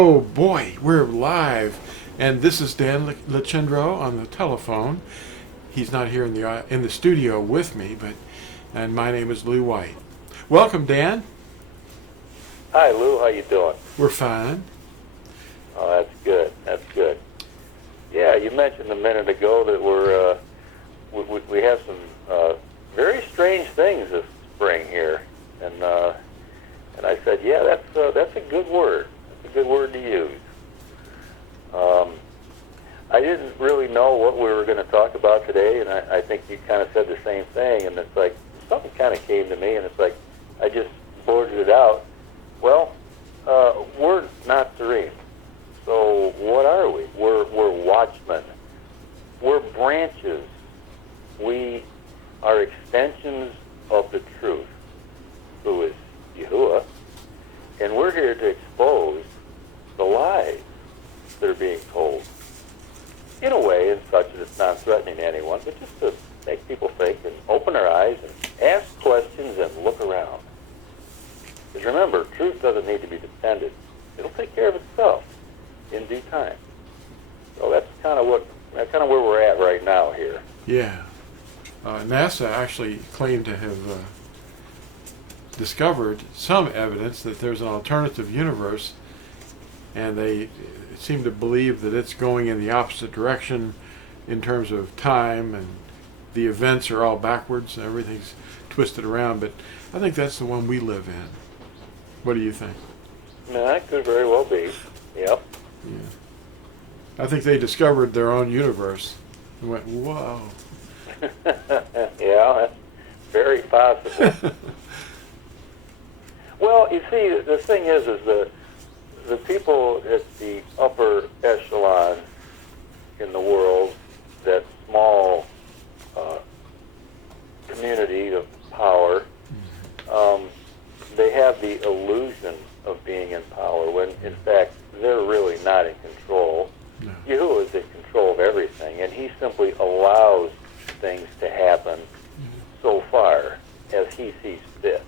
Oh boy, we're live, and this is Dan Lachendro on the telephone. He's not here in the studio with me, and my name is Lou White. Welcome, Dan. Hi, Lou. How you doing? We're fine. Oh, that's good. That's good. Yeah, you mentioned a minute ago that we have some very strange things this spring here, and I said, yeah, that's a good word. That's a good word to use. I didn't really know what we were going to talk about today, and I think you kind of said the same thing, and it's like something kind of came to me, and it's like I just blurted it out. Well, we're Natsarim. So what are we? We're watchmen. We're branches. We are extensions of the truth, who is Yahusha, and we're here to expose the lies that are being told in a way in such that it's not threatening to anyone, but just to make people think and open their eyes and ask questions and look around. Because remember, truth doesn't need to be defended. It'll take care of itself in due time. So that's kind of where we're at right now here. Yeah. NASA actually claimed to have discovered some evidence that there's an alternative universe, and they seem to believe that it's going in the opposite direction in terms of time, and the events are all backwards and everything's twisted around. But I think that's the one we live in. What do you think? No, that could very well be. Yep. Yeah. I think they discovered their own universe and went, whoa. Yeah, that's very possible. Well, you see, the thing is the people at the upper echelon in the world, that small community of power, they have the illusion of being in power when, in fact, they're really not in control. No. Yahuwah is in control of everything, and he simply allows things to happen so far as he sees fit.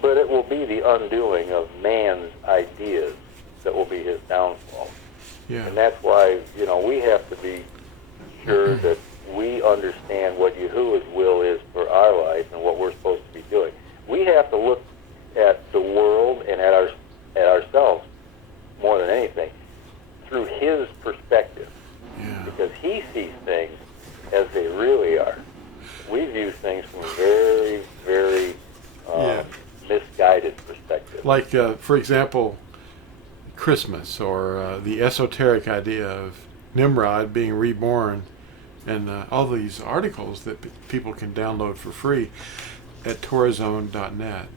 But it will be the undoing of man's ideas that will be his downfall. Yeah. And that's why, we have to be sure that we understand what Yahuwah's will is for our life and what we're supposed to be doing. We have to look at the world and at ourselves more than anything through his perspective. Yeah. Because he sees things as they really are. We view things from a very, very misguided perspective. Like, for example, Christmas, or the esoteric idea of Nimrod being reborn, and all these articles that people can download for free at Torazone.net.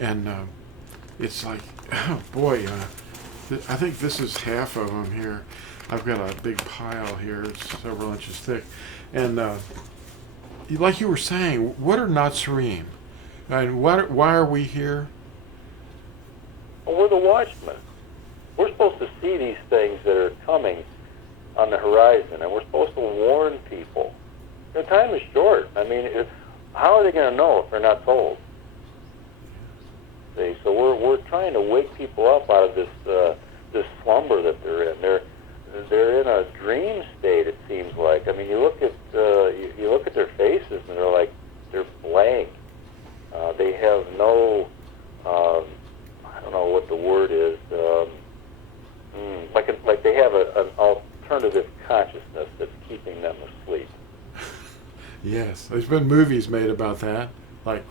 And it's like, oh boy, I think this is half of them here. I've got a big pile here. It's several inches thick. And like you were saying, what are Natsarim? And why are we here? Well, we're the watchmen. We're supposed to see these things that are coming on the horizon, and we're supposed to warn people. Their time is short. I mean, how are they going to know if they're not told? See, so we're trying to wake people up out of this slumber that they're in. They're in a dream state, it seems like. I mean, you look at their faces, and they're blank. They have no, I don't know what the word is. Like they have an alternative consciousness that's keeping them asleep. Yes, there's been movies made about that. Like,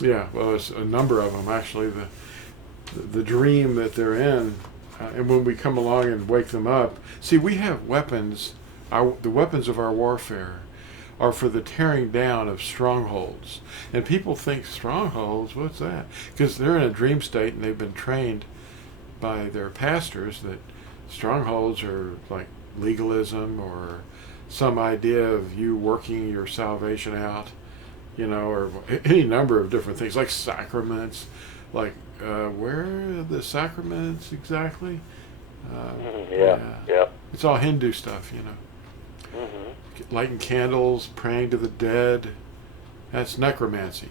yeah, well, there's a number of them actually. The dream that they're in, and when we come along and wake them up, see, we have weapons. The weapons of our warfare are for the tearing down of strongholds. And people think, strongholds, what's that? Because they're in a dream state and they've been trained by their pastors that strongholds are like legalism or some idea of you working your salvation out, or any number of different things, like sacraments, like where are the sacraments exactly? Yeah. It's all Hindu stuff, lighting candles, praying to the dead. That's necromancy.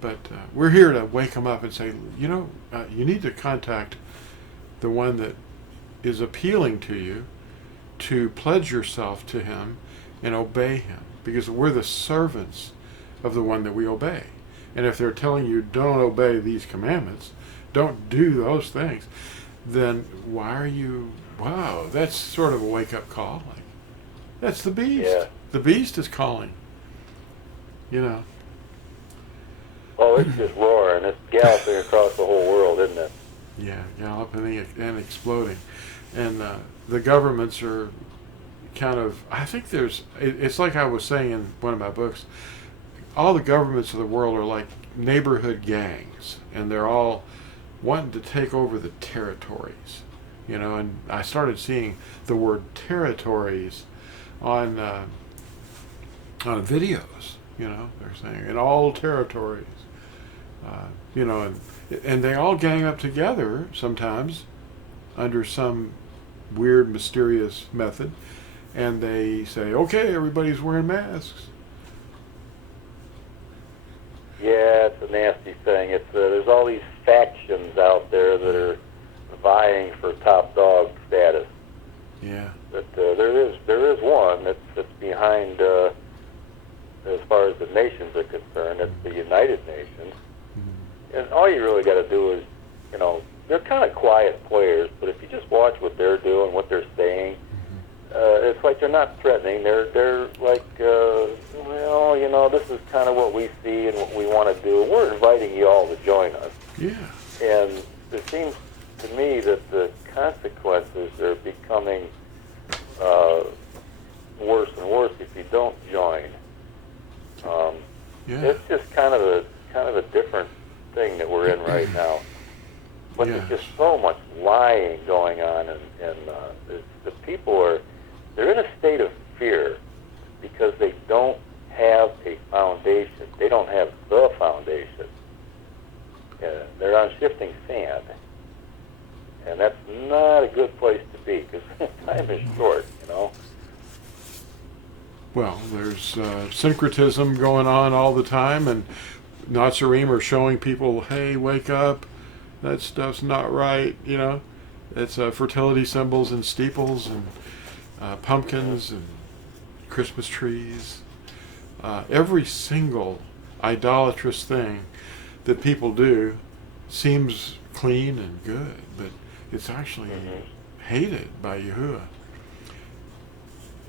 But we're here to wake them up and say, you need to contact the one that is appealing to you, to pledge yourself to him and obey him, because we're the servants of the one that we obey. And if they're telling you don't obey these commandments, don't do those things, then why are you, wow, that's sort of a wake-up call. Like, that's the beast. Yeah. The beast is calling. Oh, it's just roaring. It's galloping across the whole world, isn't it? Yeah, galloping and exploding. And the governments are kind of, I think it's like I was saying in one of my books, all the governments of the world are like neighborhood gangs, and they're all wanting to take over the territories, and I started seeing the word territories on videos, they're saying in all territories, and they all gang up together sometimes under some weird, mysterious method, and they say, okay, everybody's wearing masks. Yeah, it's a nasty thing. It's there's all these factions out there that are vying for top dog status. Yeah. But there is one that's behind, as far as the nations are concerned. It's the United Nations. Mm-hmm. And all you really got to do is, they're kind of quiet players, but if you just watch what they're doing, what they're saying, it's like they're not threatening. They're like, this is kind of what we see and what we want to do. We're inviting you all to join us. Yeah. And it seems to me that the consequences are becoming worse and worse if you don't join. It's just kind of a different thing that we're in right now. But there's just so much lying going on, and the people they're in a state of fear because they don't have a foundation. They don't have the foundation. They're on shifting sand, and that's not a good place to be because time is short, Well, there's syncretism going on all the time, and Natsarim are showing people, hey, wake up, that stuff's not right, It's fertility symbols and steeples and pumpkins and Christmas trees. Every single idolatrous thing that people do seems clean and good, but it's actually hated by Yahuwah.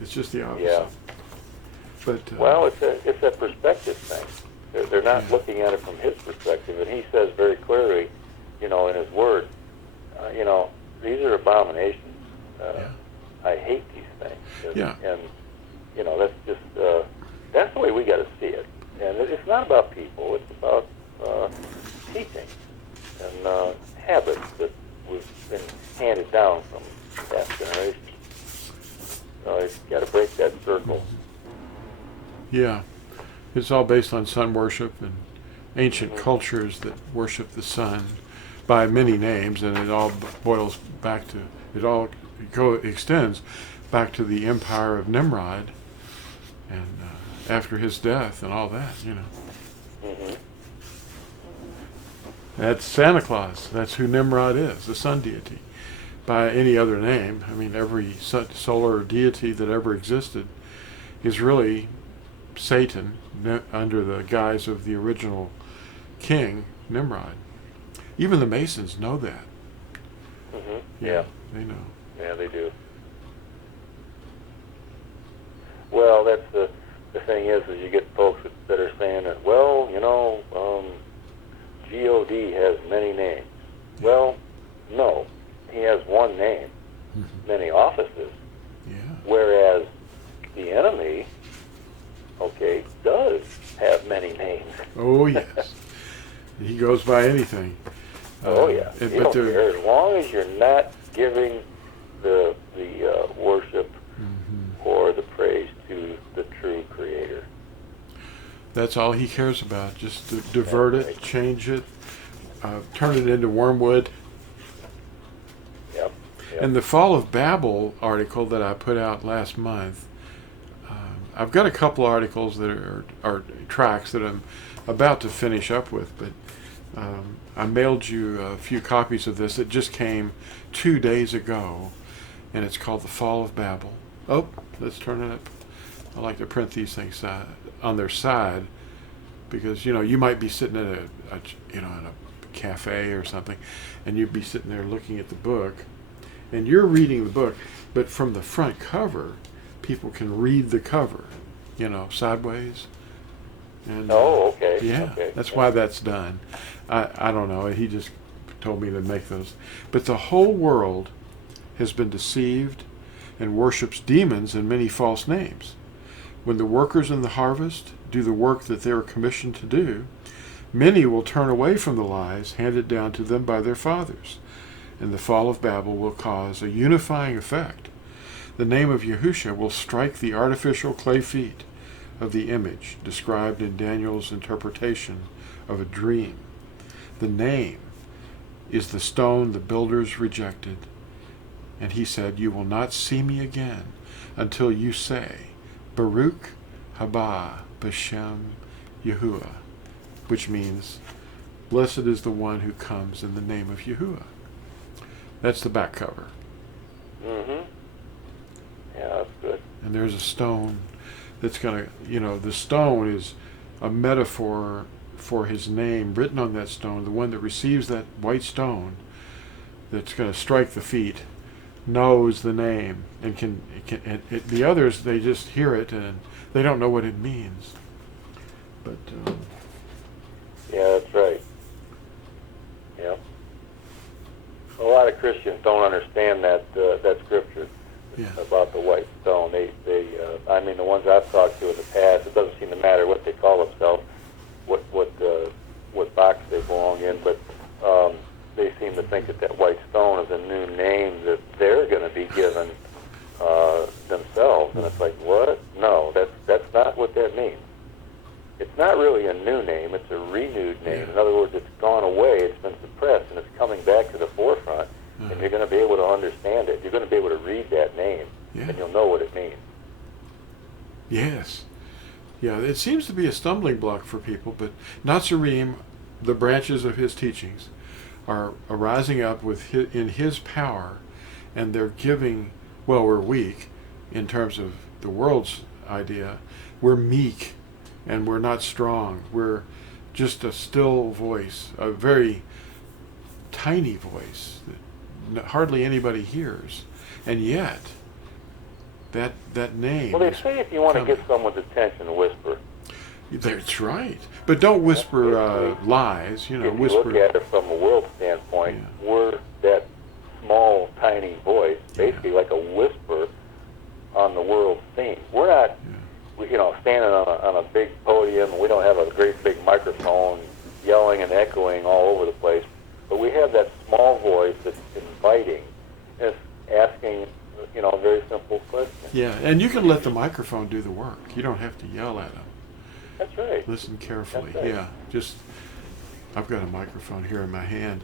It's just the opposite. Yeah. But well, it's a perspective thing. They're not looking at it from his perspective, and he says very clearly, in his word, these are abominations. I hate these things. And that's just that's the way we got to see it. And it's not about people. It's about teaching and habits that we've been handed down from past generations. So you've got to break that circle. Yeah, it's all based on sun worship and ancient cultures that worship the sun by many names, and it all boils back to, extends back to the empire of Nimrod, and after his death and all that, That's Santa Claus. That's who Nimrod is, the sun deity. By any other name, I mean, every solar deity that ever existed is really Satan under the guise of the original king, Nimrod. Even the Masons know that. Yeah. They know. Yeah, they do. Well, that's the thing is you get folks that are saying that, well, God has many names. Well, no, he has one name, many offices. Yeah. Whereas the enemy, does have many names. Oh, yes. He goes by anything. Oh, yeah. You don't care. As long as you're not giving the worship or the praise to the true Creator. That's all he cares about. Just to divert it, change it, turn it into wormwood. Yep. And the Fall of Babel article that I put out last month, I've got a couple articles that are tracks that I'm about to finish up with, but I mailed you a few copies of this. It just came 2 days ago, and it's called The Fall of Babel. Oh, let's turn it up. I like to print these things on their side, because you might be sitting at in a cafe or something, and you'd be sitting there looking at the book, and you're reading the book, but from the front cover, people can read the cover, sideways. And, okay. Yeah, okay. that's why that's done. I don't know. He just told me to make those. But the whole world has been deceived and worships demons and many false names. When the workers in the harvest do the work that they are commissioned to do, many will turn away from the lies handed down to them by their fathers, and the fall of Babel will cause a unifying effect. The name of Yahusha will strike the artificial clay feet of the image described in Daniel's interpretation of a dream. The name is the stone the builders rejected, and he said, "You will not see me again until you say, Baruch haba b'shem Yahuwah," which means, "Blessed is the one who comes in the name of Yahuwah." That's the back cover. Mm-hmm. Yeah, that's good. And there's a stone that's going to, the stone is a metaphor for his name written on that stone. The one that receives that white stone that's going to strike the feet knows the name, and the others, they just hear it and they don't know what it means. But yeah, that's right. Yeah. A lot of Christians don't understand that scripture about the white stone. I mean, the ones I've talked to in the past, it doesn't seem to matter what they call themselves, what box they belong in, but they seem to think that white stone is a new name that they're going to be given themselves, and it's like, what? No, that's not what that means. It's not really a new name; it's a renewed name. Yeah. In other words, it's gone away, it's been suppressed, and it's coming back to the forefront. And you're going to be able to understand it. You're going to be able to read that name, and you'll know what it means. Yes. Yeah, it seems to be a stumbling block for people, but Natsarim, the branches of his teachings, are arising up in his power, and they're giving, we're weak in terms of the world's idea. We're meek, and we're not strong. We're just a still voice, a very tiny voice that hardly anybody hears, and yet that name. Well, they say if you want to get someone's attention, whisper. That's right, but don't whisper lies. If you whisper. look at it from a world standpoint, we're that small, tiny voice, basically like a whisper on the world scene. We're not, standing on a big podium, and we don't have a great big microphone yelling and echoing all over the place. But we have that small voice that's inviting, and it's asking, a very simple question. Yeah, and you can let the microphone do the work. You don't have to yell at them. That's right. Listen carefully. That's right. Yeah, I've got a microphone here in my hand.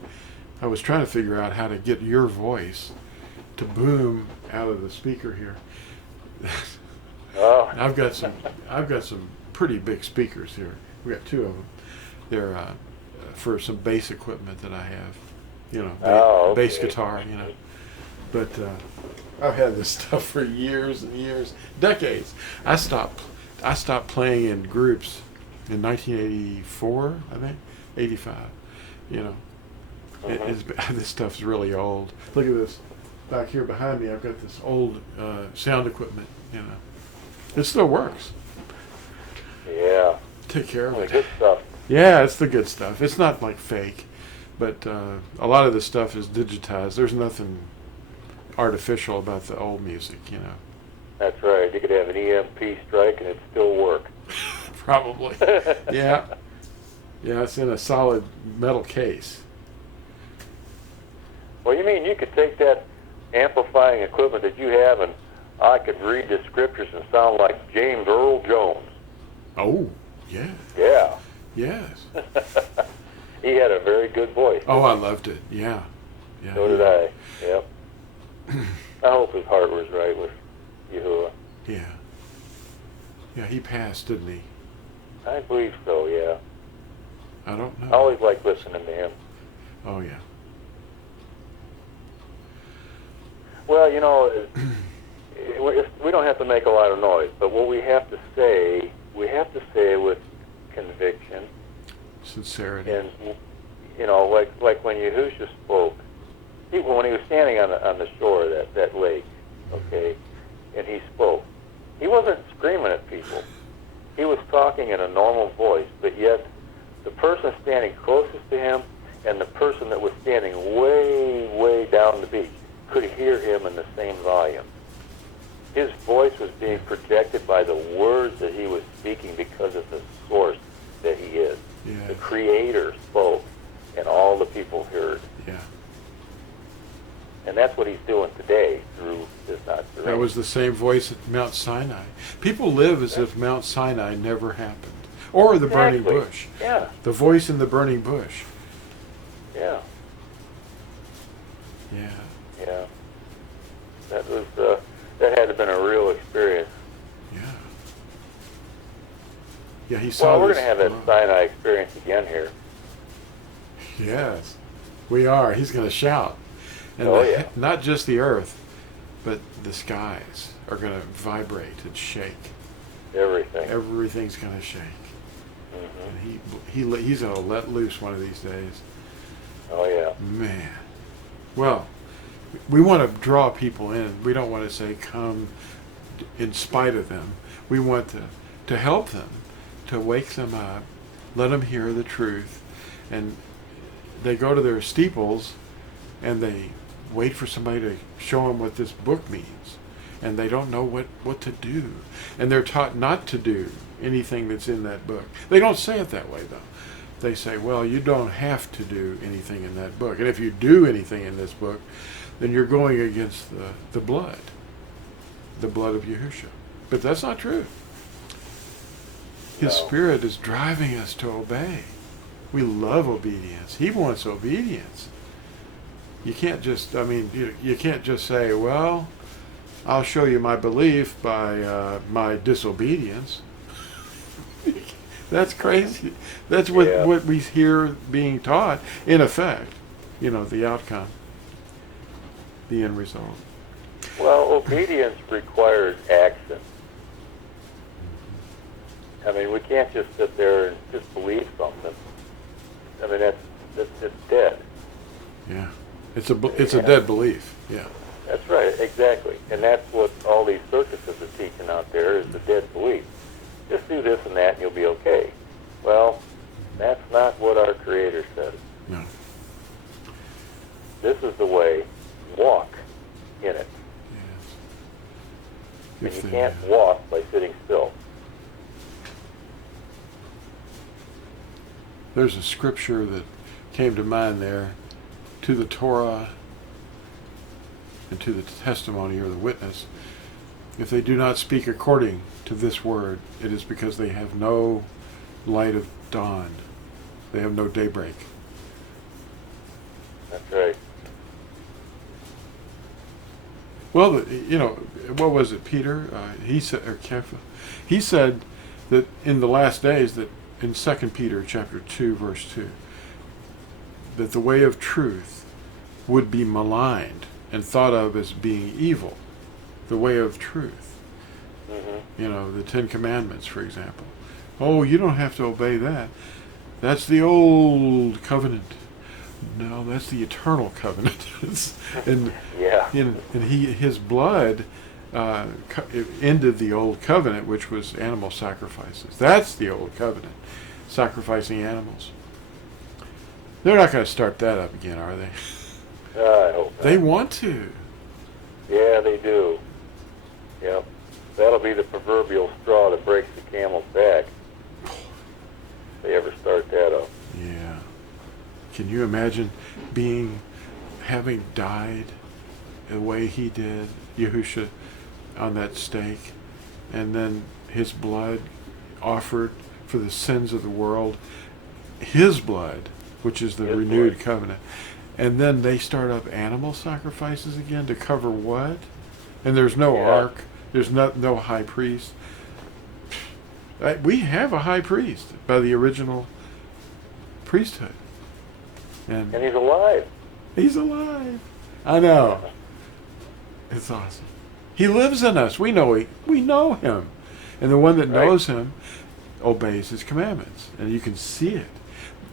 I was trying to figure out how to get your voice to boom out of the speaker here. Oh. I've got some pretty big speakers here. We got 2 of them. They're for some bass equipment that I have, bass guitar, But I've had this stuff for years and years, decades. I stopped playing in groups in 1984, I think, 85. This stuff's really old. Look at this back here behind me. I've got this old sound equipment. It still works. Yeah. Take care of it. Good stuff. Yeah, it's the good stuff. It's not like fake, but a lot of the stuff is digitized. There's nothing artificial about the old music, That's right. You could have an EMP strike and it'd still work. Probably. Yeah. Yeah, it's in a solid metal case. Well, you mean you could take that amplifying equipment that you have, and I could read the scriptures and sound like James Earl Jones. Oh, yeah. Yeah. Yes. He had a very good voice. Oh, I loved it. Yeah. Yeah. So did I. Yep. I hope his heart was right with Yahuwah. Yeah. Yeah, he passed, didn't he? I believe so, yeah. I don't know. I always like listening to him. Oh, yeah. Well, you know, we don't have to make a lot of noise, but what we have to say with conviction, Sincerity. and you know, like when Yahusha spoke, when he was standing on the shore of that lake, okay, and he spoke, he wasn't screaming at people. He was talking in a normal voice, but yet the person standing closest to him and the person that was standing way, way down the beach could hear him in the same volume. His voice was being projected by the words that he was speaking because of the source that he is. Yeah. The Creator spoke, and all the people heard. Yeah. And that's what he's doing today through this Natsarim. That was the same voice at Mount Sinai. People live as if Mount Sinai never happened. Or the burning bush. Yeah. The voice in the burning bush. Yeah. Yeah. Yeah. That was that had to have been a real experience. Yeah. Yeah, he saw Well, we're this going to have that Sinai experience again here. Yes. We are. He's going to shout. And yeah. Not just the earth, but the skies are going to vibrate and shake. Everything. Everything's going to shake. Mm-hmm. And he's going to let loose one of these days. Oh, yeah. Man. Well, we want to draw people in. We don't want to say come in spite of them. We want to help them, to wake them up, let them hear the truth. And they go to their steeples and they wait for somebody to show them what this book means. And they don't know what to do. And they're taught not to do anything that's in that book. They don't say it that way, though. They say, well, you don't have to do anything in that book. And if you do anything in this book, then you're going against the blood of Yahusha. But that's not true. His Spirit is driving us to obey. We love obedience. He wants obedience. You can't just, you can't just say, well, I'll show you my belief by my disobedience. That's crazy. That's what we hear being taught. In effect, the outcome, the end result. Well, obedience requires action. I mean, we can't just sit there and just believe something. I mean, that's dead. Yeah, it's a dead belief. Yeah. That's right, exactly. And that's what all these circuses are teaching out there, is the dead belief. Just do this and that and you'll be okay. Well, that's not what our Creator says. No. This is the way. Walk in it. Yes. And you can't walk by sitting still. There's a scripture that came to mind there, to the Torah and to the testimony or the witness. If they do not speak according to this word, it is because they have no light of dawn. They have no daybreak. That's right. Well, what was it, Peter? He said, or Kepha, he said that in the last days, that in 2 Peter chapter 2, verse 2, that the way of truth would be maligned and thought of as being evil. The way of truth. Mm-hmm. The Ten Commandments, for example. Oh, you don't have to obey that. That's the old covenant. No, that's the eternal covenant. And his blood ended the old covenant, which was animal sacrifices. That's the old covenant, sacrificing animals. They're not going to start that up again, are they? I hope not. They want to. Yeah, they do. Yep. That'll be the proverbial straw that breaks the camel's back. If they ever start that up. Yeah. Can you imagine having died the way he did, Yahusha, on that stake, and then his blood offered for the sins of the world, his blood, which is the renewed covenant, and then they start up animal sacrifices again to cover what? And there's no ark, there's no high priest. We have a high priest by the original priesthood. And he's alive. He's alive. I know. It's awesome. He lives in us. We know him. And the one that knows him obeys his commandments. And you can see it.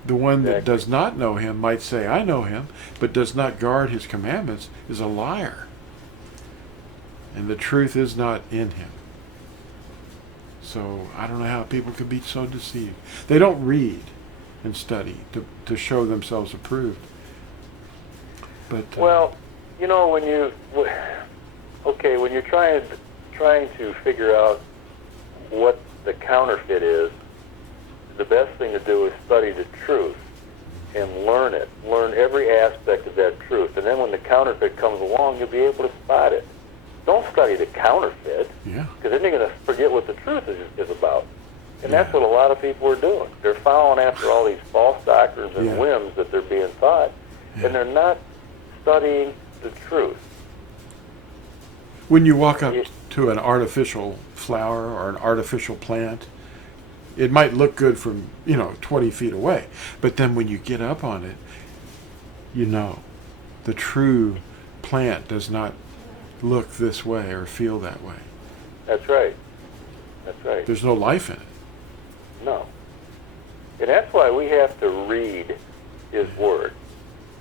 The one that does not know him might say, I know him, but does not guard his commandments is a liar. And the truth is not in him. So I don't know how people could be so deceived. They don't read and study to show themselves approved. But well, you know, when you're trying to figure out what the counterfeit is, the best thing to do is study the truth and learn it. Learn every aspect of that truth. And then when the counterfeit comes along, you'll be able to spot it. Don't study the counterfeit, because then you're going to forget what the truth is about. And that's what a lot of people are doing. They're following after all these false doctrines and whims that they're being taught, and they're not studying the truth. When you walk up to an artificial flower or an artificial plant, it might look good from 20 feet away, but then when you get up on it, the true plant does not look this way or feel that way. That's right. That's right. There's no life in it. No. And that's why we have to read His Word.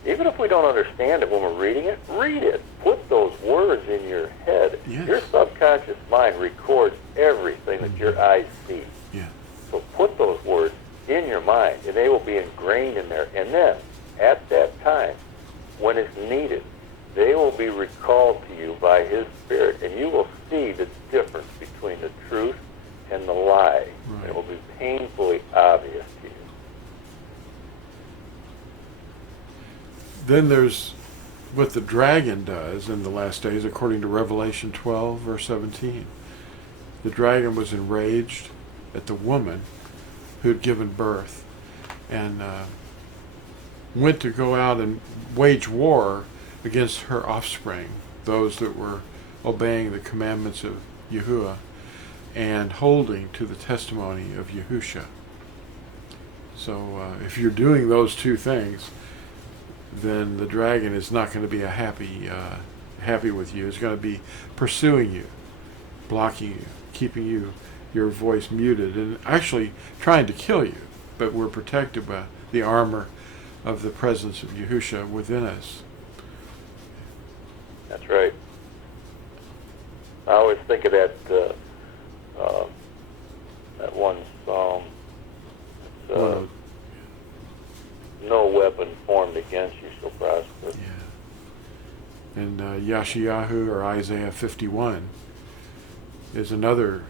Even if we don't understand it when we're reading it, read it. Put those words in your head. Yes. Your subconscious mind records everything that your eyes see. Yeah. So put those words in your mind, and they will be ingrained in there. And then, at that time, when it's needed, they will be recalled to you by His Spirit, and you will see the difference between the truth and the lie. Right. It will be painfully obvious to you. Then there's what the dragon does in the last days, according to Revelation 12, verse 17. The dragon was enraged at the woman who had given birth and went to go out and wage war against her offspring, those that were obeying the commandments of Yahuwah and holding to the testimony of Yahusha. So if you're doing those two things, then the dragon is not going to be happy with you. It's going to be pursuing you, blocking you, keeping your voice muted, and actually trying to kill you. But we're protected by the armor of the presence of Yahusha within us. That's right. I always think of that one psalm. No weapon formed against you shall prosper. Yeah. And Yashayahu, or Isaiah 51, is another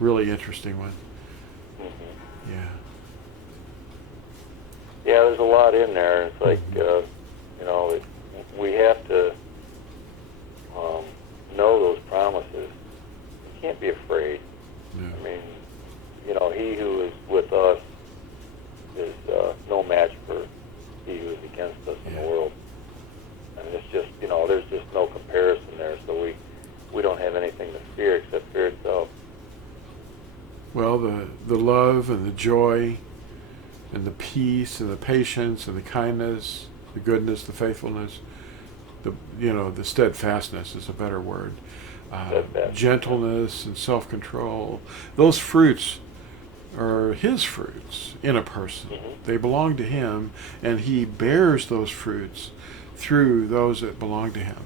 really interesting one. Mm-hmm. Yeah. Yeah, there's a lot in there. It's like, we have to know those promises. You can't be afraid. Yeah. I mean, he who is with us is no match for he who is against us in the world. And it's just, there's just no comparison there. So we don't have anything to fear except fear itself. Well, the love and the joy and the peace and the patience and the kindness, the goodness, the faithfulness, the steadfastness is a better word. Gentleness and self-control. Those fruits are His fruits in a person. Mm-hmm. They belong to Him, and He bears those fruits through those that belong to Him.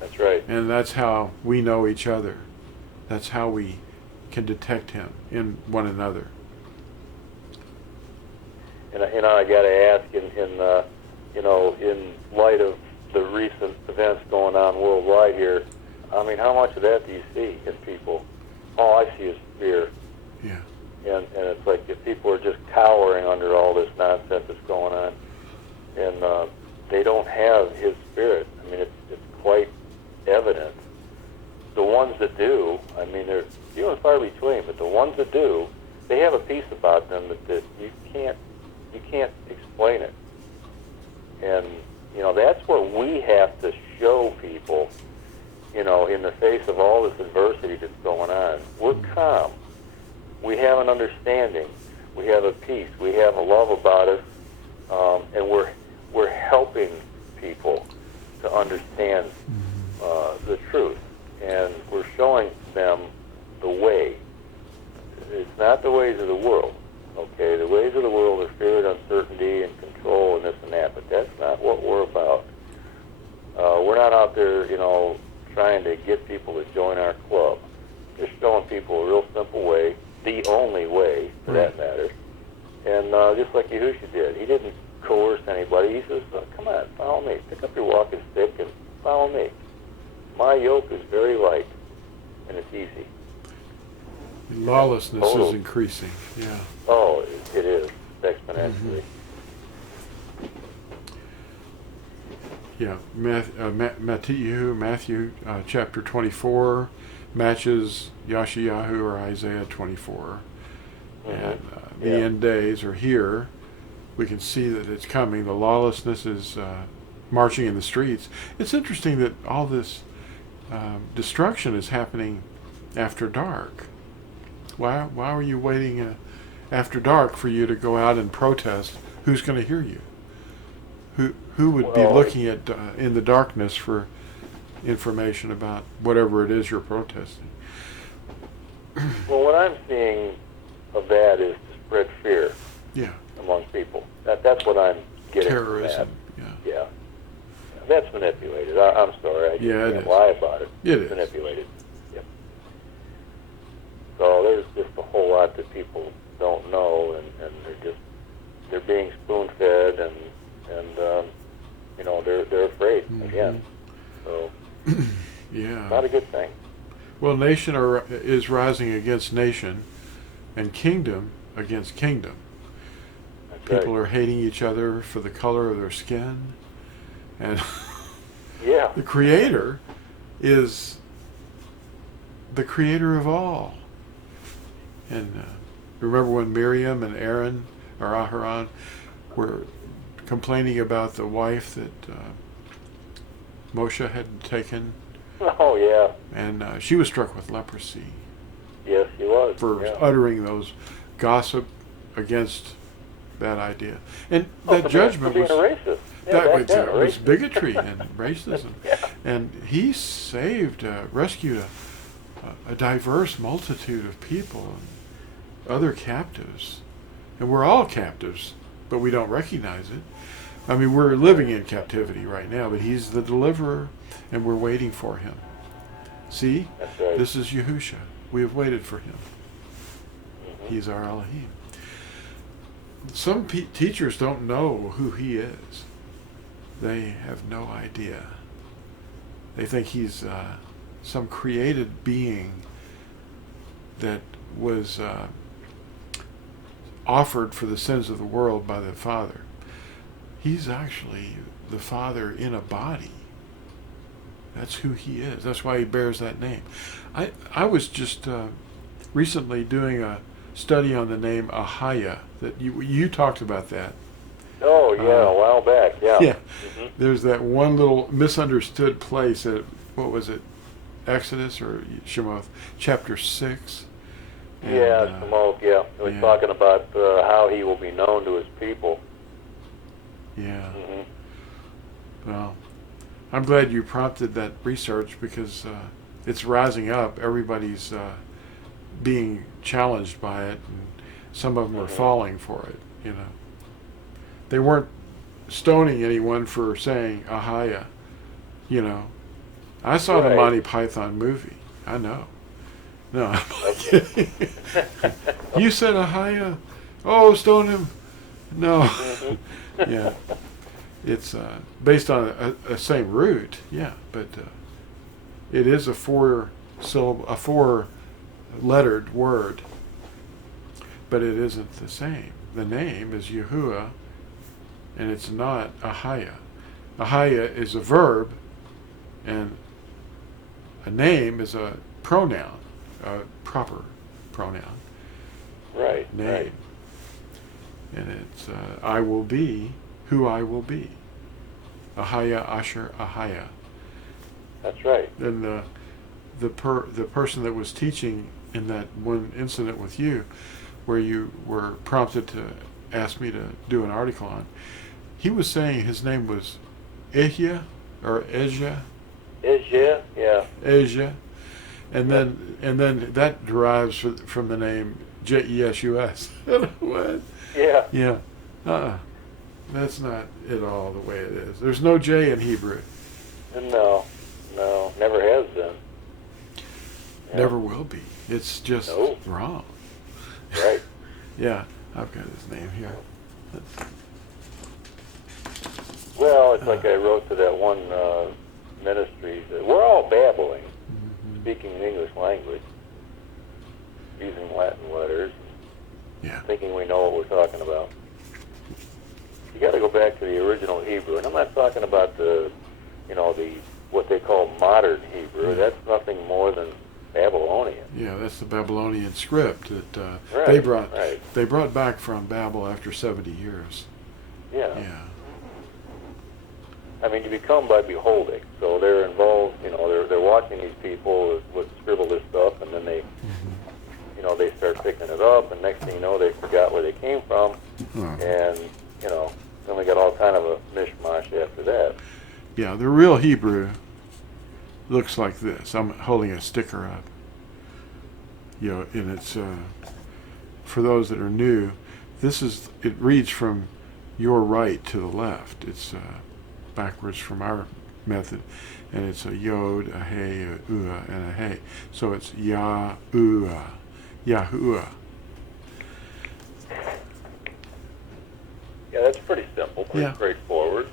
That's right. And that's how we know each other. That's how we can detect Him in one another. And I got to ask, in light of the recent events going on worldwide here, I mean, how much of that do you see in people? All I see is fear. Yeah. And it's like if people are just cowering under all this nonsense that's going on, and they don't have His Spirit. I mean, it's quite evident. The ones that do, I mean, they're few and far between, but the ones that do, they have a peace about them that you can't explain it. And that's what we have to show people. In the face of all this adversity that's going on, we're calm. We have an understanding. We have a peace. We have a love about us, and we're helping people to understand the truth, and we're showing them the way. It's not the ways of the world. Okay, the ways of the world are fear and uncertainty and control and this and that, but that's not what we're about. We're not out there, trying to get people to join our club. Just showing people a real simple way, the only way, for that matter. And just like Yahusha did, he didn't coerce anybody. He says, come on, follow me. Pick up your walking stick and follow me. My yoke is very light, and it's easy. Lawlessness is increasing. Yeah. Oh, it is exponentially. Yeah. Matthew chapter 24 matches Yashayahu or Isaiah 24. And the end days are here. We can see that it's coming. The lawlessness is marching in the streets. It's interesting that all this destruction is happening after dark. Why were you waiting after dark for you to go out and protest? Who's going to hear you? Who would be looking at in the darkness for information about whatever it is you're protesting? Well, what I'm seeing of that is to spread fear among people. That's what I'm getting. Terrorism. From that. Yeah. That's manipulated. I'm sorry. I can't lie about it. It's manipulated. Yep. So there's just a whole lot that people don't know, and they're being spoon-fed, and they're afraid again. So not a good thing. Well, nation is rising against nation, and kingdom against kingdom. People are hating each other for the color of their skin, and the Creator is the Creator of all. And remember when Miriam and Aaron, or Aharon, were complaining about the wife that Moshe had taken? Oh, yeah. And she was struck with leprosy. Yes, she was. For uttering those gossip against that idea. And that judgment was racist. That was bigotry and racism. And he saved, rescued a diverse multitude of people and other captives. And we're all captives, but we don't recognize it. I mean, we're living in captivity right now, but he's the deliverer, and we're waiting for him. See? This is Yahusha. We have waited for him. He's our Elohim. Some teachers don't know who he is. They have no idea. They think he's some created being that was offered for the sins of the world by the Father. He's actually the Father in a body. That's who he is. That's why he bears that name. I was just recently doing a study on the name Ahaya. That you talked about that. Oh, yeah, a while back, yeah. Yeah. There's that one little misunderstood place at, what was it, Exodus or Shemoth, chapter 6. And, Shemoth, yeah. It was talking about how he will be known to his people. Yeah. Well, I'm glad you prompted that research because it's rising up. Everybody's being challenged by it, and some of them are falling for it, They weren't stoning anyone for saying Ahaya, I saw the Monty Python movie. I know. No, I'm not kidding. You said Ahaya? Oh, stone him. No. Yeah. It's based on a same root, but it is a four-lettered word, but it isn't the same. The name is Yahuwah, and it's not Ahaya. Ahaya is a verb, and a name is a pronoun, a proper pronoun. Right. Name. Right. And it's I will be who I will be. Ahaya Asher Ahaya. That's right. And the person that was teaching in that one incident with you where you were prompted to ask me to do an article on, he was saying his name was Ehya or Asia. Yeah. Asia, and then that derives from the name Jesus. What? Yeah. Yeah. That's not at all the way it is. There's no J in Hebrew. No, never has been. Yeah. Never will be. It's just wrong. Right. Yeah, I've got his name here. Well, it's like I wrote to that one ministry. We're all babbling, speaking the English language, using Latin letters, thinking we know what we're talking about. You got to go back to the original Hebrew, and I'm not talking about the what they call modern Hebrew. That's nothing more than Babylonian. Yeah, that's the Babylonian script that Right. they brought back from Babel after 70 years. Yeah. Yeah. I mean, you become by beholding. So they're involved. They're watching these people with scribble this stuff, and then they, they start picking it up, and next thing you know, they forgot where they came from, and then we got all kind of a mishmash after that. Yeah, the real Hebrew looks like this. I'm holding a sticker up. And it's for those that are new. It reads from your right to the left. It's backwards from our method, and it's a yod, a hey, a ua, and a hey. So it's Yahuah. Yeah, that's pretty simple, pretty straightforward.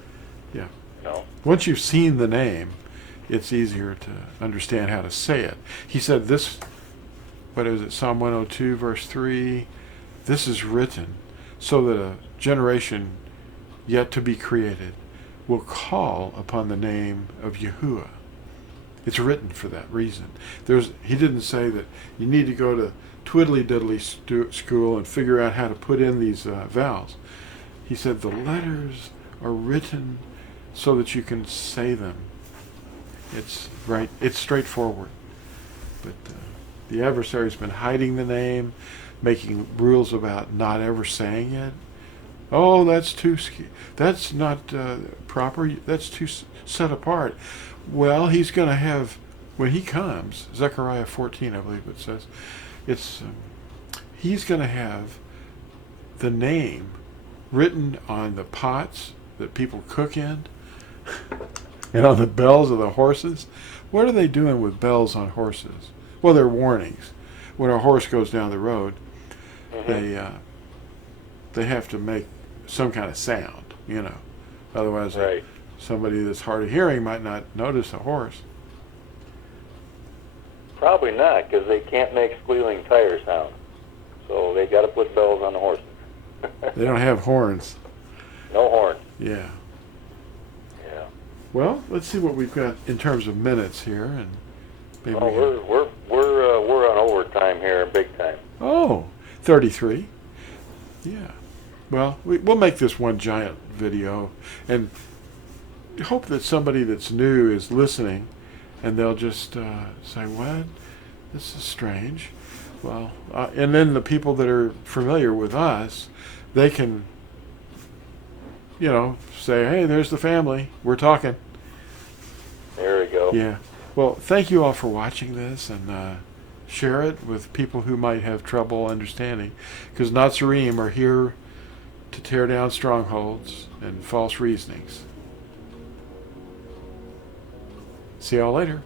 Yeah. No. Once you've seen the name, it's easier to understand how to say it. He said this, what is it, Psalm 102, verse 3, this is written so that a generation yet to be created will call upon the name of Yahuwah. It's written for that reason. He didn't say that you need to go to twiddly-diddly school and figure out how to put in these vowels. He said the letters are written so that you can say them. It's right. It's straightforward. But the adversary's been hiding the name, making rules about not ever saying it. Oh, that's not proper. That's too set apart. Well, he's going to have, when he comes, Zechariah 14, I believe it says, he's going to have the name written on the pots that people cook in and on the bells of the horses. What are they doing with bells on horses? Well, they're warnings. When a horse goes down the road, they have to make some kind of sound, Otherwise, somebody that's hard of hearing might not notice a horse. Probably not, because they can't make squealing tire sound. So they got to put bells on the horses. They don't have horns. No horns. Yeah. Yeah. Well, let's see what we've got in terms of minutes here, and maybe we're on overtime here, big time. Oh, 33. Yeah. Well, we'll make this one giant video, and hope that somebody that's new is listening, and they'll just say, "What? This is strange." Well, and then the people that are familiar with us, they can, say, "Hey, there's the family. We're talking." There we go. Yeah. Well, thank you all for watching this, and share it with people who might have trouble understanding, because Natsarim are here to tear down strongholds and false reasonings. See y'all later.